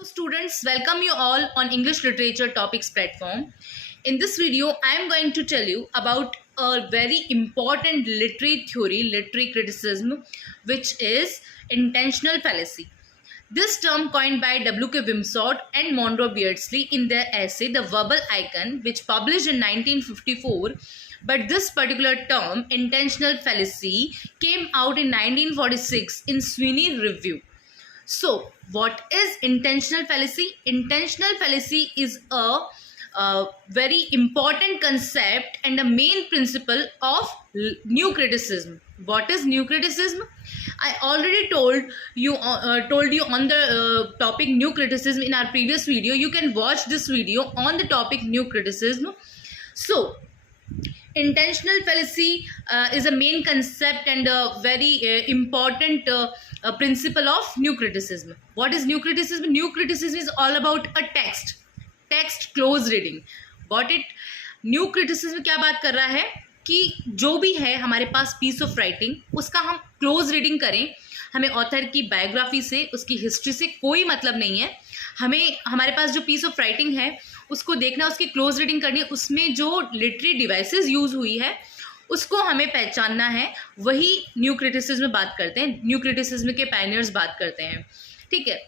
Hello students, welcome you all on English Literature Topics platform. In this video, I am going to tell you about a very important literary theory, literary criticism, which is intentional fallacy. This term coined by W.K. Wimsatt and Monroe Beardsley in their essay The Verbal Icon, which published in 1954. But this particular term, intentional fallacy, came out in 1946 in Sweeney Review. So, what is intentional fallacy? Intentional fallacy is a very important concept and a main principle of new criticism. What is new criticism? I already told you on the topic new criticism in our previous video. You can watch this video on the topic new criticism. So, intentional fallacy is a main concept and a very important principle of new criticism. What is new criticism? New criticism is all about a text close reading. Got it? New criticism क्या बात कर रहा है कि जो भी है हमारे पास पीस ऑफ राइटिंग उसका हम क्लोज रीडिंग करें. हमें ऑथर की बायोग्राफी से, उसकी हिस्ट्री से कोई मतलब नहीं है. हमें हमारे पास जो पीस ऑफ राइटिंग है उसको देखना, उसकी क्लोज रीडिंग करनी, उसमें जो लिटरेरी डिवाइसेस यूज हुई है उसको हमें पहचानना है. वही न्यू क्रिटिसिज्म में बात करते हैं, न्यू क्रिटिसिज्म के पायनियर्स बात करते हैं. ठीक है.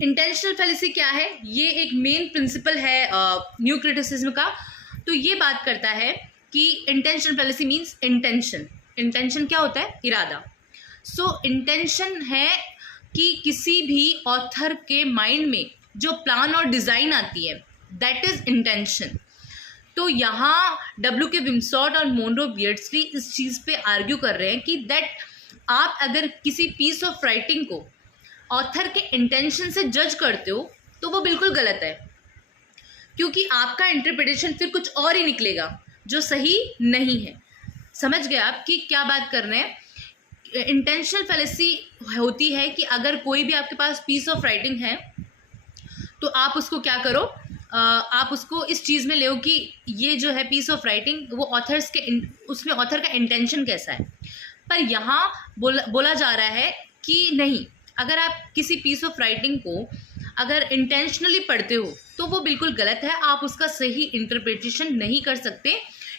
इंटेंशनल फैलेसी क्या है? ये एक मेन प्रिंसिपल है न्यू क्रिटिसिज्म का. तो ये बात करता है कि intentional fallacy means intention. Intention क्या होता है? इरादा. सो इंटेंशन है कि किसी भी ऑथर के माइंड में जो प्लान और डिज़ाइन आती है, दैट इज़ इंटेंशन. तो यहाँ W.K. विमसॉट और मोनरो बियर्डस्ली इस चीज़ पे आर्ग्यू कर रहे हैं कि दैट आप अगर किसी पीस ऑफ राइटिंग को ऑथर के इंटेंशन से जज करते हो तो वो बिल्कुल गलत है, क्योंकि आपका इंटरप्रिटेशन फिर कुछ और ही निकलेगा जो सही नहीं है. समझ गए आप कि क्या बात कर रहे हैं? इंटेंशनल फैलेसी होती है कि अगर कोई भी आपके पास पीस ऑफ राइटिंग है तो आप उसको क्या करो, आप उसको इस चीज़ में ले कि ये जो है पीस ऑफ राइटिंग वो ऑथर्स के उसमें ऑथर का इंटेंशन कैसा है. पर यहाँ बोला जा रहा है कि नहीं, अगर आप किसी पीस ऑफ राइटिंग को अगर इंटेंशनली पढ़ते हो तो वो बिल्कुल गलत है. आप उसका सही इंटरप्रिटेशन नहीं कर सकते,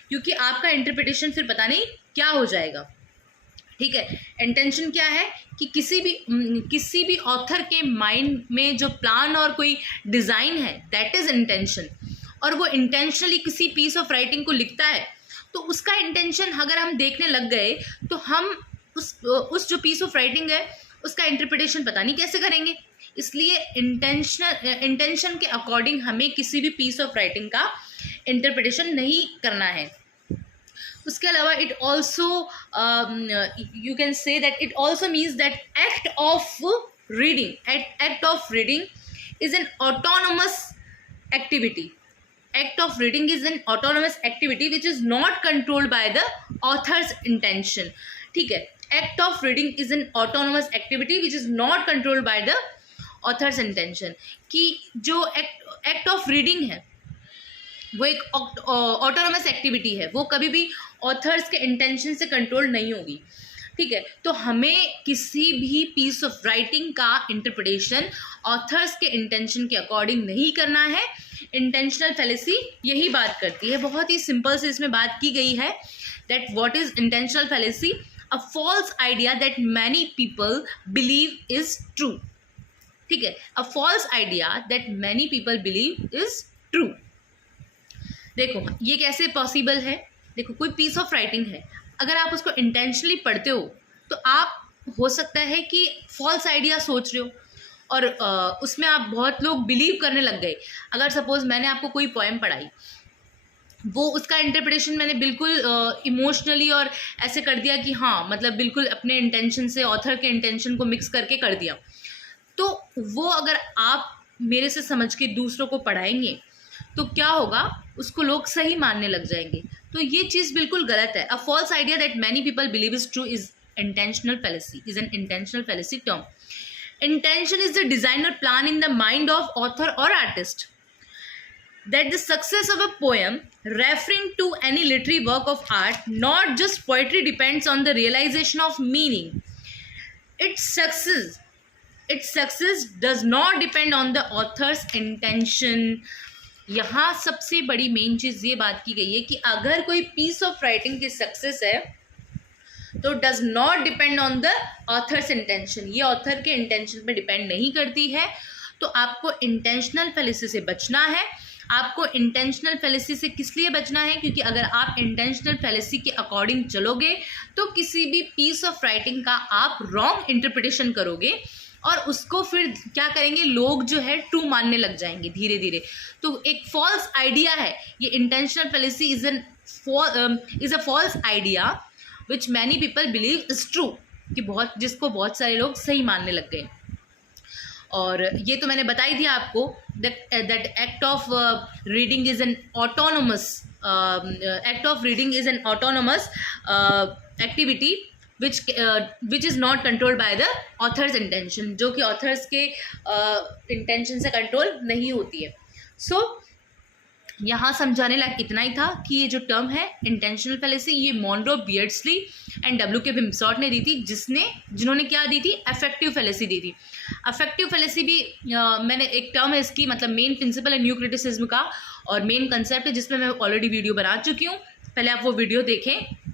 क्योंकि आपका इंटरप्रिटेशन फिर पता नहीं क्या हो जाएगा. ठीक है. इंटेंशन क्या है कि किसी भी ऑथर के माइंड में जो प्लान और कोई डिज़ाइन है, दैट इज़ इंटेंशन. और वो इंटेंशनली किसी पीस ऑफ राइटिंग को लिखता है तो उसका इंटेंशन अगर हम देखने लग गए तो हम उस जो पीस ऑफ राइटिंग है उसका इंटरप्रिटेशन पता नहीं कैसे करेंगे. इसलिए इंटेंशन के अकॉर्डिंग हमें किसी भी पीस ऑफ राइटिंग का इंटरप्रिटेशन नहीं करना है. उसके अलावा it also you can say that it also means that act of reading is an autonomous activity. Act of reading is an autonomous activity which is not controlled by the author's intention. ठीक है. Act of reading is an autonomous activity which is not controlled by the author's intention. कि जो act of reading है वो एक autonomous activity है, वो कभी भी ऑथर्स के इंटेंशन से कंट्रोल नहीं होगी. ठीक है. तो हमें किसी भी पीस ऑफ राइटिंग का इंटरप्रिटेशन ऑथर्स के इंटेंशन के अकॉर्डिंग नहीं करना है. इंटेंशनल फैलेसी यही बात करती है. बहुत ही सिंपल से इसमें बात की गई है that what is intentional fallacy? A false idea that many people believe is true. ठीक है. A false idea that many people believe is true. देखो ये कैसे पॉसिबल है. देखो कोई पीस ऑफ राइटिंग है, अगर आप उसको इंटेंशनली पढ़ते हो तो आप हो सकता है कि फॉल्स आइडिया सोच रहे हो और उसमें आप बहुत लोग बिलीव करने लग गए. अगर सपोज मैंने आपको कोई पोएम पढ़ाई, वो उसका इंटरप्रिटेशन मैंने बिल्कुल इमोशनली और ऐसे कर दिया कि हाँ मतलब बिल्कुल अपने इंटेंशन से ऑथर के इंटेंशन को मिक्स करके कर दिया, तो वो अगर आप मेरे से समझ के दूसरों को पढ़ाएंगे तो क्या होगा, उसको लोग सही मानने लग जाएंगे. तो ये चीज़ बिल्कुल गलत है. A false idea that many people believe is true is intentional fallacy, is an intentional fallacy term. Intention is the design or plan in the mind of author or artist that the success of a poem referring to any literary work of art, not just poetry, depends on the realization of meaning. Its success its success does not depend on the author's intention. यहाँ सबसे बड़ी main चीज़ ये बात की गई है कि अगर कोई पीस ऑफ राइटिंग की सक्सेस है तो does not depend on the author's intention, ये ऑथर के इंटेंशन पे डिपेंड नहीं करती है। तो आपको इंटेंशनल फैलेसी से बचना है। आपको इंटेंशनल फैलेसी से किस लिए बचना है? क्योंकि अगर आप इंटेंशनल फैलेसी के अकॉर्डिंग चलोगे तो किसी भी पीस ऑफ राइटिंग का आप रॉन्ग इंटरप्रिटेशन करोगे और उसको फिर क्या करेंगे, लोग जो है ट्रू मानने लग जाएंगे धीरे धीरे। तो एक फॉल्स आइडिया है ये, intentional fallacy is a false idea which many people believe is true, कि जिसको बहुत सारे लोग सही मानने लग गए। और ये तो मैंने बताई थी आपको, that act of reading is an autonomous activity which is not controlled by the author's intention, जो कि ऑथर्स के इंटेंशन से कंट्रोल नहीं होती है। सो यहाँ समझाने लायक इतना ही था कि ये जो टर्म है इंटेंशनल फैलेसी, ये मॉनरो, बियर्डस्ली एंड W.K. विम्सॉर्ट ने दी थी, जिन्होंने क्या दी थी, अफेक्टिव फैलेसी दी थी। अफेक्टिव फैलेसी भी मैंने एक टर्म है इसकी, मतलब मेन प्रिंसिपल है न्यू क्रिटिसिज्म का और मेन कंसेप्ट है, जिसमें मैं ऑलरेडी वीडियो बना चुकी हूँ, पहले आप वो वीडियो देखें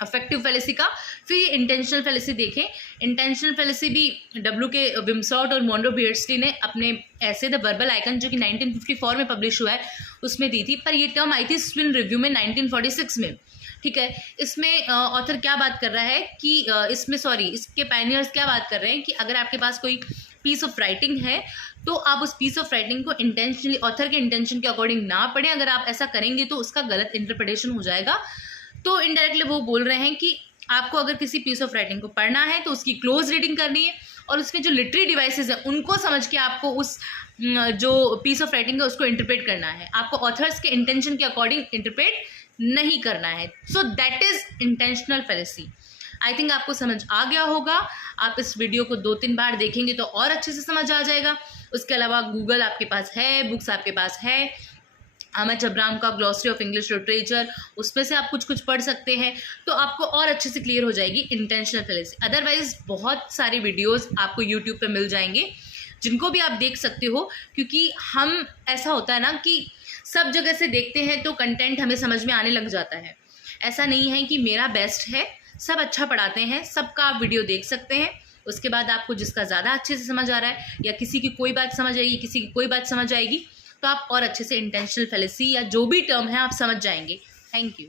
अफेक्टिव फैलेसी का, फिर ये इंटेंशनल फैलेसी देखें। इंटेंशनल फैलेसी भी W.K. विम्सॉर्ट और मॉनरो, बियर्डस्ली ने अपने ऐसे द वर्बल आइकन, जो कि 1954 में पब्लिश हुआ है, उसमें दी थी। पर ये टर्म आई थी स्विन रिव्यू में 1946 में। ठीक है, इसमें ऑथर क्या बात कर रहा है कि इसके पायनियर्स क्या बात कर रहे हैं कि अगर आपके पास कोई पीस ऑफ राइटिंग है तो आप उस पीस ऑफ राइटिंग को इंटेंशनली ऑथर के इंटेंशन के अकॉर्डिंग ना पढ़ें। अगर आप ऐसा करेंगे तो उसका गलत इंटरप्रिटेशन हो जाएगा। तो इनडायरेक्टली वो बोल रहे हैं कि आपको अगर किसी पीस ऑफ राइटिंग को पढ़ना है तो उसकी क्लोज रीडिंग करनी है और उसमें जो लिटरेरी डिवाइसेस हैं उनको समझ के आपको उस जो पीस ऑफ राइटिंग है उसको इंटरप्रेट करना है। आपको ऑथर्स के इंटेंशन के अकॉर्डिंग इंटरप्रेट नहीं करना है। So that is intentional fallacy. I think आपको समझ आ गया होगा। आप इस वीडियो को 2-3 बार देखेंगे तो और अच्छे से समझ आ जाएगा। उसके अलावा गूगल आपके पास है, बुक्स आपके पास है, अहमद जबरान का ग्लॉसरी ऑफ इंग्लिश लिटरेचर, उसमें से आप कुछ पढ़ सकते हैं तो आपको और अच्छे से क्लियर हो जाएगी इंटेंशनल फैलेसी। अदरवाइज बहुत सारे वीडियोस आपको यूट्यूब पे मिल जाएंगे जिनको भी आप देख सकते हो, क्योंकि हम ऐसा होता है ना कि सब जगह से देखते हैं तो कंटेंट हमें समझ में आने लग जाता है। ऐसा नहीं है कि मेरा बेस्ट है, सब अच्छा पढ़ाते हैं, सबका आप वीडियो देख सकते हैं। उसके बाद आपको जिसका ज़्यादा अच्छे से समझ आ रहा है या किसी की कोई बात समझ आएगी, किसी की कोई बात समझ आएगी, तो आप और अच्छे से इंटेंशनल फैलेसी या जो भी टर्म है आप समझ जाएंगे। Thank you.